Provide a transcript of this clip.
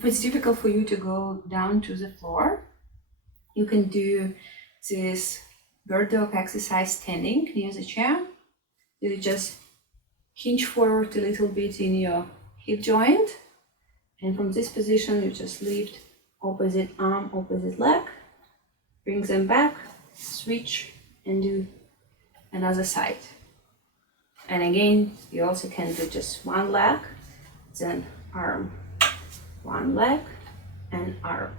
If it's difficult for you to go down to the floor, you can do this bird dog exercise standing near the chair. You just hinge forward a little bit in your hip joint, and from this position you just lift opposite arm, opposite leg, bring them back, switch, and do another side. And again, you also can do just one leg, then arm, one leg, and arm.